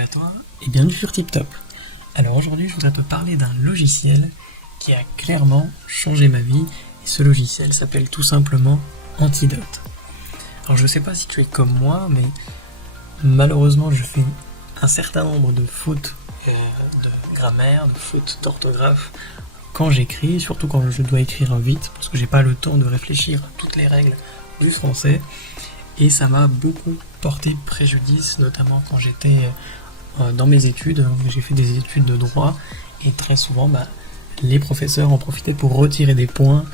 Salut à toi et bienvenue sur TipTop. Alors aujourd'hui je voudrais te parler d'un logiciel qui a clairement changé ma vie et ce logiciel s'appelle tout simplement Antidote. Alors je sais pas si tu es comme moi mais malheureusement je fais un certain nombre de fautes de grammaire, de fautes d'orthographe quand j'écris, surtout quand je dois écrire vite parce que j'ai pas le temps de réfléchir à toutes les règles du français. Et ça m'a beaucoup porté préjudice, notamment quand j'étais dans mes études. J'ai fait des études de droit et très souvent, les professeurs en profitaient pour retirer des points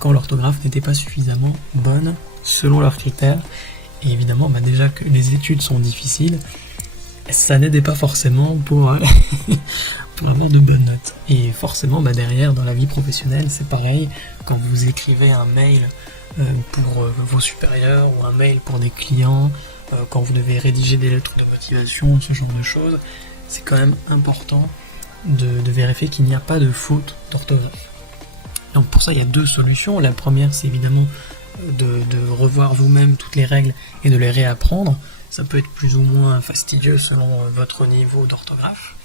quand l'orthographe n'était pas suffisamment bonne selon leurs critères. Et évidemment, déjà que les études sont difficiles, ça n'aidait pas forcément pour, pour avoir de bonnes notes. Et forcément, derrière, dans la vie professionnelle, c'est pareil. Quand vous écrivez un mail pour vos supérieurs ou un mail pour des clients, quand vous devez rédiger des lettres de motivation, ce genre de choses, c'est quand même important de vérifier qu'il n'y a pas de faute d'orthographe. Donc pour ça, il y a deux solutions. La première, c'est évidemment de revoir vous-même toutes les règles et de les réapprendre. Ça peut être plus ou moins fastidieux selon votre niveau d'orthographe.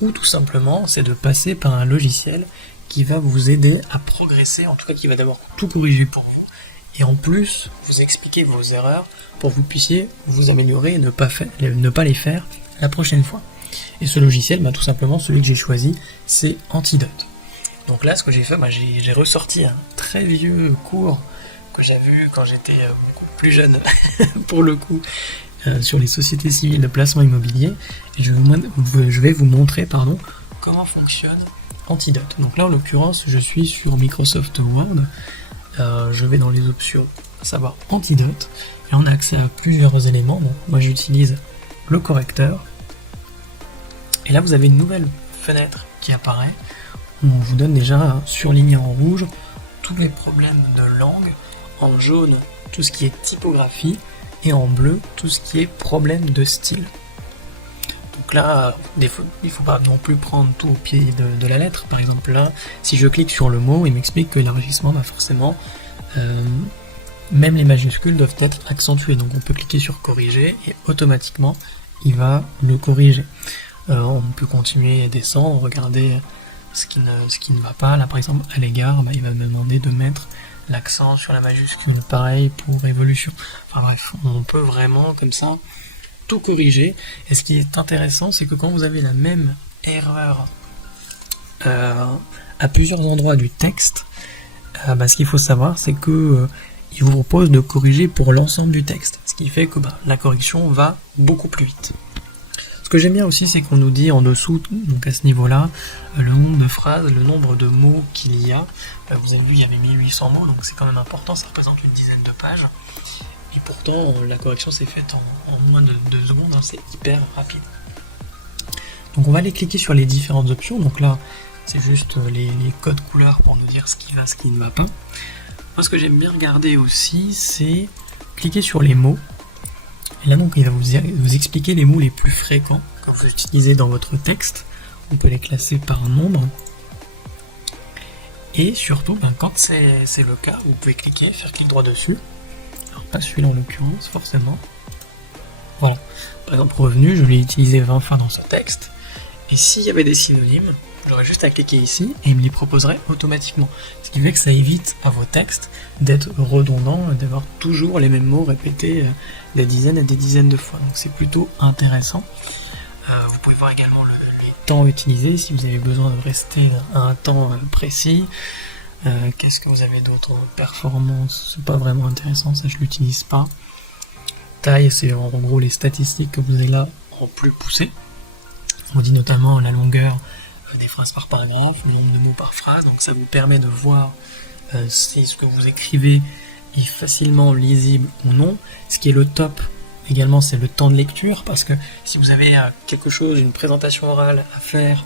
Ou tout simplement, c'est de passer par un logiciel qui va vous aider à progresser, en tout cas qui va d'abord tout corriger pour vous. Et en plus, vous expliquer vos erreurs pour que vous puissiez vous améliorer et ne pas les faire la prochaine fois. Et ce logiciel, tout simplement, celui que j'ai choisi, c'est Antidote. Donc là, ce que j'ai fait, j'ai ressorti un très vieux cours que j'avais vu quand j'étais beaucoup plus jeune, pour le coup, sur les sociétés civiles de placement immobilier. Et je vais vous montrer comment fonctionne Antidote. Donc là, en l'occurrence, je suis sur Microsoft Word. Je vais dans les options, à savoir Antidote, et on a accès à plusieurs éléments. Donc, moi j'utilise le correcteur, et là vous avez une nouvelle fenêtre qui apparaît, où on vous donne déjà surligné en rouge tous les problèmes de langue, en jaune tout ce qui est typographie, et en bleu tout ce qui est problème de style. Donc là, il ne faut pas non plus prendre tout au pied de la lettre. Par exemple là, si je clique sur le mot, il m'explique que l'enregistrement forcément, même les majuscules doivent être accentuées. Donc on peut cliquer sur corriger et automatiquement il va le corriger. On peut continuer et descendre, regarder ce qui ne va pas. Là par exemple à l'égard, il va me demander de mettre l'accent sur la majuscule. Pareil pour évolution. Enfin bref, on peut vraiment comme ça tout corriger. Et ce qui est intéressant, c'est que quand vous avez la même erreur à plusieurs endroits du texte, ce qu'il faut savoir, c'est que il vous propose de corriger pour l'ensemble du texte, ce qui fait que la correction va beaucoup plus vite. Ce que j'aime bien aussi, c'est qu'on nous dit en dessous, donc à ce niveau-là, le nombre de phrases, le nombre de mots qu'il y a. Vous avez vu, il y avait 1800 mots, donc c'est quand même important, ça représente une dizaine de pages. Et pourtant, la correction s'est faite en moins de 2 secondes, c'est hyper rapide. Donc on va aller cliquer sur les différentes options. Donc là, c'est juste les codes couleurs pour nous dire ce qui va, ce qui ne va pas. Moi, ce que j'aime bien regarder aussi, c'est cliquer sur les mots. Et là, donc, il va vous expliquer les mots les plus fréquents que vous utilisez dans votre texte. On peut les classer par nombre. Et surtout, quand c'est le cas, vous pouvez cliquer, faire clic droit dessus. Alors, pas celui-là en l'occurrence, forcément. Voilà. Par exemple, revenu, je l'ai utilisé 20 fois dans ce texte. Et s'il y avait des synonymes, j'aurais juste à cliquer ici et il me les proposerait automatiquement. Ce qui fait que ça évite à vos textes d'être redondants, d'avoir toujours les mêmes mots répétés des dizaines et des dizaines de fois. Donc c'est plutôt intéressant. Vous pouvez voir également les temps utilisés, si vous avez besoin de rester à un temps précis. Qu'est-ce que vous avez d'autre? Performance, c'est pas vraiment intéressant, ça je l'utilise pas. Taille, c'est en gros les statistiques que vous avez là en plus poussé. On dit notamment la longueur des phrases par paragraphe, le nombre de mots par phrase, donc ça vous permet de voir si ce que vous écrivez est facilement lisible ou non. Ce qui est le top également, c'est le temps de lecture, parce que si vous avez quelque chose, une présentation orale à faire,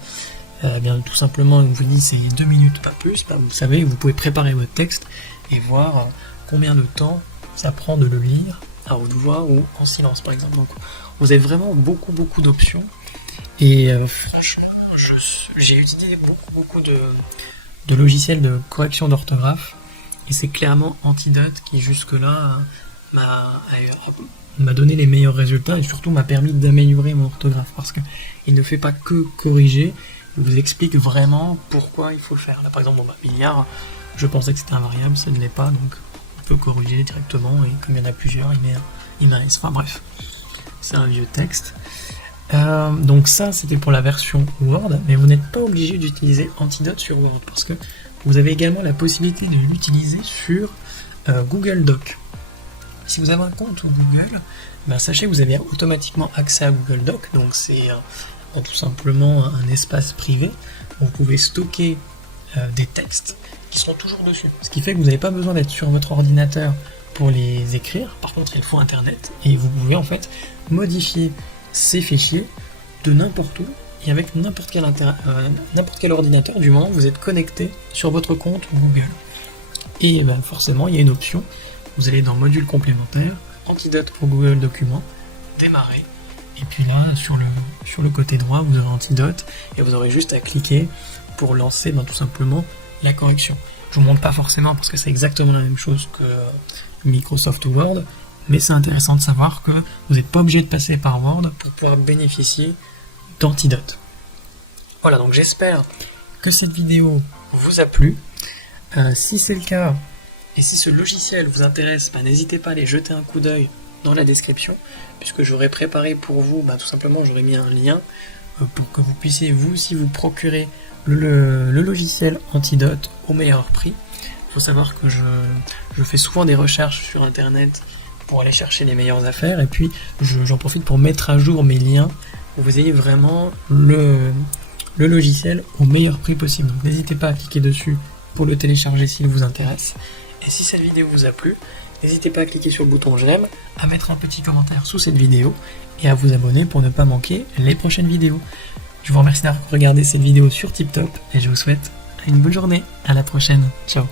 tout simplement, on vous dit c'est 2 minutes, pas plus, vous savez, vous pouvez préparer votre texte et voir combien de temps ça prend de le lire à haute voix ou en silence par exemple. Donc vous avez vraiment beaucoup d'options et franchement j'ai utilisé beaucoup de logiciels de correction d'orthographe et c'est clairement Antidote qui jusque là m'a donné les meilleurs résultats et surtout m'a permis d'améliorer mon orthographe parce qu'il ne fait pas que corriger, il vous explique vraiment pourquoi il faut le faire. Là par exemple, milliard, je pensais que c'était un variable, ça ne l'est pas, donc on peut corriger directement et comme il y en a plusieurs, il met un S. Enfin bref, c'est un vieux texte. Donc ça c'était pour la version Word, mais vous n'êtes pas obligé d'utiliser Antidote sur Word parce que vous avez également la possibilité de l'utiliser sur Google Doc. Si vous avez un compte Google, sachez que vous avez automatiquement accès à Google Doc, donc c'est tout simplement un espace privé où vous pouvez stocker des textes qui seront toujours dessus. Ce qui fait que vous n'avez pas besoin d'être sur votre ordinateur pour les écrire, par contre il faut internet, et vous pouvez en fait modifier ces fichiers de n'importe où et avec n'importe quel ordinateur du moment où vous êtes connecté sur votre compte Google. Et forcément il y a une option, vous allez dans module complémentaire, Antidote pour Google Documents, démarrer, et puis là sur le côté droit vous aurez Antidote et vous aurez juste à cliquer pour lancer tout simplement la correction. Je vous montre pas forcément parce que c'est exactement la même chose que Microsoft Word, mais c'est intéressant de savoir que vous n'êtes pas obligé de passer par Word pour pouvoir bénéficier d'Antidote. Voilà, donc j'espère que cette vidéo vous a plu. Si c'est le cas, et si ce logiciel vous intéresse, n'hésitez pas à aller jeter un coup d'œil dans la description, puisque j'aurais préparé pour vous, tout simplement j'aurais mis un lien pour que vous puissiez vous aussi vous procurer le logiciel Antidote au meilleur prix. Il faut savoir que je fais souvent des recherches sur internet pour aller chercher les meilleures affaires, et puis j'en profite pour mettre à jour mes liens pour que vous ayez vraiment le logiciel au meilleur prix possible. Donc n'hésitez pas à cliquer dessus pour le télécharger s'il vous intéresse. Et si cette vidéo vous a plu, n'hésitez pas à cliquer sur le bouton j'aime, à mettre un petit commentaire sous cette vidéo et à vous abonner pour ne pas manquer les prochaines vidéos. Je vous remercie d'avoir regardé cette vidéo sur TipTop et je vous souhaite une bonne journée. À la prochaine. Ciao.